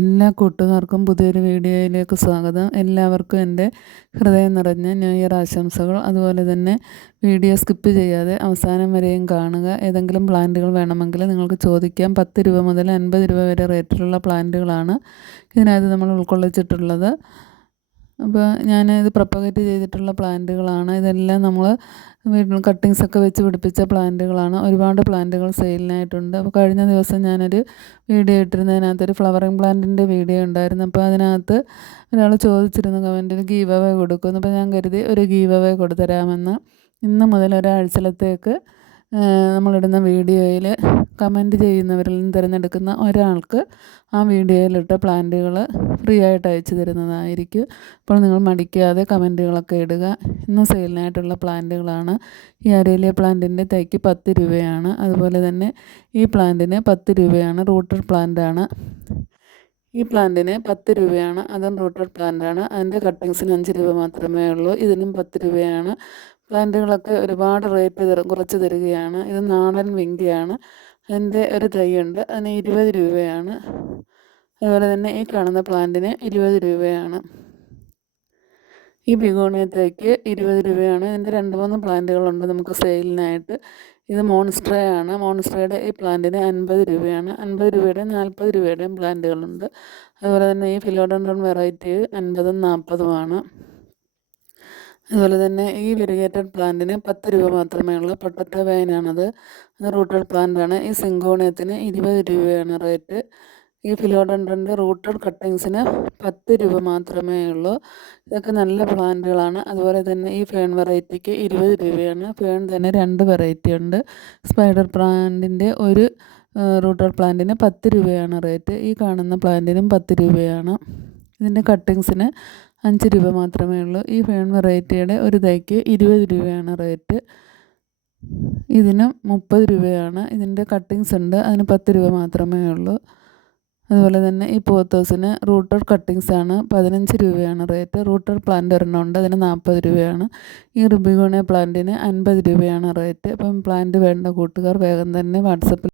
എല്ലാ കൂട്ടുകാർക്കും പുതിയൊരു വീഡിയോയിലേക്ക് സ്വാഗതം. എല്ലാവർക്കും എൻ്റെ ഹൃദയം നിറഞ്ഞ ന്യൂ ഇയർ ആശംസകൾ. അതുപോലെ തന്നെ വീഡിയോ സ്കിപ്പ് ചെയ്യാതെ അവസാനം വരെയും കാണുക. ഏതെങ്കിലും പ്ലാന്റുകൾ വേണമെങ്കിൽ നിങ്ങൾക്ക് ചോദിക്കാം. 10 രൂപ മുതൽ 50 രൂപ വരെ റേറ്റിലുള്ള പ്ലാന്റുകളാണ് ഇതിനകത്ത് നമ്മൾ ഉൾക്കൊള്ളിച്ചിട്ടുള്ളത്. അപ്പോൾ ഇത് പ്രൊപ്പഗേറ്റ് ചെയ്തിട്ടുള്ള പ്ലാന്റുകളാണ്. ഇതെല്ലാം നമ്മൾ വീട്ടിൽ കട്ടിങ്സൊക്കെ വെച്ച് പിടിപ്പിച്ച പ്ലാന്റുകളാണ്. ഒരുപാട് പ്ലാന്റുകൾ സെയിലിനായിട്ടുണ്ട്. അപ്പോൾ കഴിഞ്ഞ ദിവസം ഞാനൊരു വീഡിയോ ഇട്ടിരുന്നതിനകത്തൊരു ഫ്ലവറിങ് പ്ലാന്റിൻ്റെ വീഡിയോ ഉണ്ടായിരുന്നു. അപ്പോൾ അതിനകത്ത് ഒരാൾ ചോദിച്ചിരുന്നു കമൻറ്റിൽ ഗീവ് അവേ കൊടുക്കുമെന്ന്. അപ്പോൾ ഞാൻ കരുതി ഒരു ഗീവ് അവേ കൊടുത്തരാമെന്ന്. ഇന്ന് മുതൽ ഒരാഴ്ചത്തേക്ക് നമ്മളിടുന്ന വീഡിയോയിൽ കമൻറ്റ് ചെയ്യുന്നവരിൽ നിന്ന് തിരഞ്ഞെടുക്കുന്ന ഒരാൾക്ക് ആ വീഡിയോയിലിട്ട പ്ലാന്റുകൾ ഫ്രീ ആയിട്ട് അയച്ചു തരുന്നതായിരിക്കും. അപ്പോൾ നിങ്ങൾ മടിക്കാതെ കമൻറ്റുകളൊക്കെ ഇടുക. ഇന്ന് സെയിലിനായിട്ടുള്ള പ്ലാന്റുകളാണ്. ഈ അരേലിയ പ്ലാന്റിൻ്റെ തൈക്ക് 10 രൂപയാണ്. അതുപോലെ തന്നെ ഈ പ്ലാന്റിന് 10 രൂപയാണ്. റൂട്ടഡ് പ്ലാന്റാണ്. ഈ പ്ലാന്റിന് 10 രൂപയാണ്. അതും റൂട്ടഡ് പ്ലാന്റാണ്. അതിൻ്റെ കട്ടിങ്സിന് 5 രൂപ മാത്രമേ ഉള്ളൂ. ഇതിനും 10 രൂപയാണ്. പ്ലാന്റുകളൊക്കെ ഒരുപാട് റേറ്റ് കുറച്ച് തരികയാണ്. ഇത് നാടൻ വിങ്കിയാണ്. അതിൻ്റെ ഒരു തൈയുണ്ട്, അതിന് 20 രൂപയാണ്. അതുപോലെ തന്നെ ഈ കാണുന്ന പ്ലാന്റിന് 20 രൂപയാണ്. ഈ ബിഗോണിയ തൈക്ക് 20 രൂപയാണ്. ഇതിൻ്റെ 2-3 പ്ലാന്റുകളുണ്ട് നമുക്ക് സെയിലിനായിട്ട്. ഇത് മോൺസ്ട്രയാണ്. മോൺസ്ട്രയുടെ ഈ പ്ലാന്റിന് 50 രൂപയാണ്. 50 രൂപയുടെയും 40 രൂപയുടെയും പ്ലാന്റുകളുണ്ട്. അതുപോലെ തന്നെ ഈ ഫിലോഡൻഡ്രോൺ വെറൈറ്റി 50-ഉം 40-ഉമാണ്. അതുപോലെ തന്നെ ഈ വെരിഗേറ്റഡ് പ്ലാന്റിന് 10 രൂപ മാത്രമേ ഉള്ളൂ. പൊട്ടറ്റോ വൈനാണത്. അത് റൂട്ടഡ് പ്ലാന്റാണ്. ഈ സിങ്കോണിയത്തിന് 20 രൂപയാണ് റേറ്റ്. ഈ ഫിലോഡൻഡ്രൻ്റെ റൂട്ടഡ് കട്ടിങ്സിന് 10 രൂപ മാത്രമേ ഉള്ളൂ. ഇതൊക്കെ നല്ല പ്ലാന്റുകളാണ്. അതുപോലെ തന്നെ ഈ ഫേൺ വെറൈറ്റിക്ക് 20 രൂപയാണ്. ഫേൺ തന്നെ 2 വെറൈറ്റി ഉണ്ട്. സ്പൈഡർ പ്ലാന്റിൻ്റെ ഒരു റൂട്ടഡ് പ്ലാന്റിന് 10 രൂപയാണ് റേറ്റ്. ഈ കാണുന്ന പ്ലാന്റിനും 10 രൂപയാണ്. ഇതിൻ്റെ കട്ടിങ്സിന് 5 രൂപ മാത്രമേ ഉള്ളൂ. ഈ ഫേൺ വെറൈറ്റിയുടെ ഒരു തൈക്ക് 20 രൂപയാണ് റേറ്റ്. ഇതിന് 30 രൂപയാണ്. ഇതിൻ്റെ കട്ടിങ്സ് ഉണ്ട്, അതിന് 10 രൂപ മാത്രമേ ഉള്ളൂ. അതുപോലെ തന്നെ ഈ പോത്തോസിന് റൂട്ടഡ് കട്ടിങ്സാണ്. 15 രൂപയാണ് റേറ്റ്. റൂട്ടഡ് പ്ലാന്റ് ഒരെണ്ണം ഉണ്ട്, അതിന് 40 രൂപയാണ്. ഈ റുബിഗോണിയ പ്ലാന്റിന് 50 രൂപയാണ് റേറ്റ്. അപ്പം പ്ലാന്റ് വേണ്ട കൂട്ടുകാർ വേഗം തന്നെ വാട്സപ്പിൽ